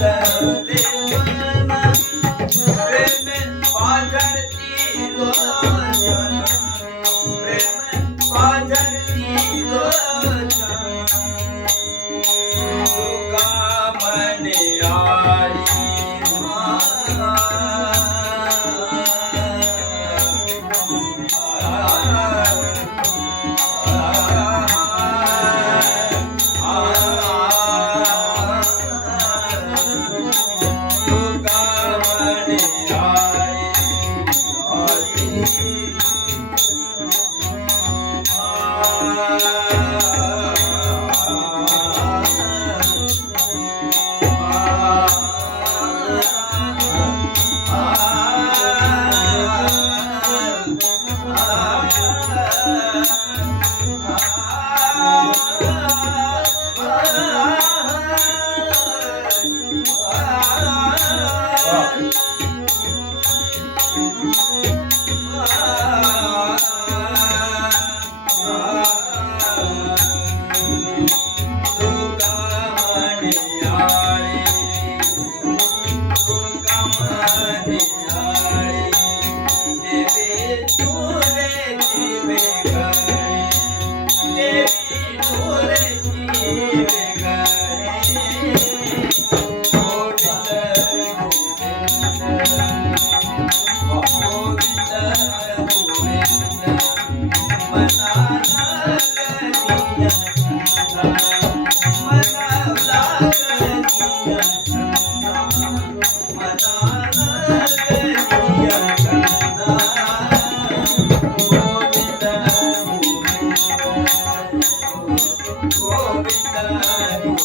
love. Govinda,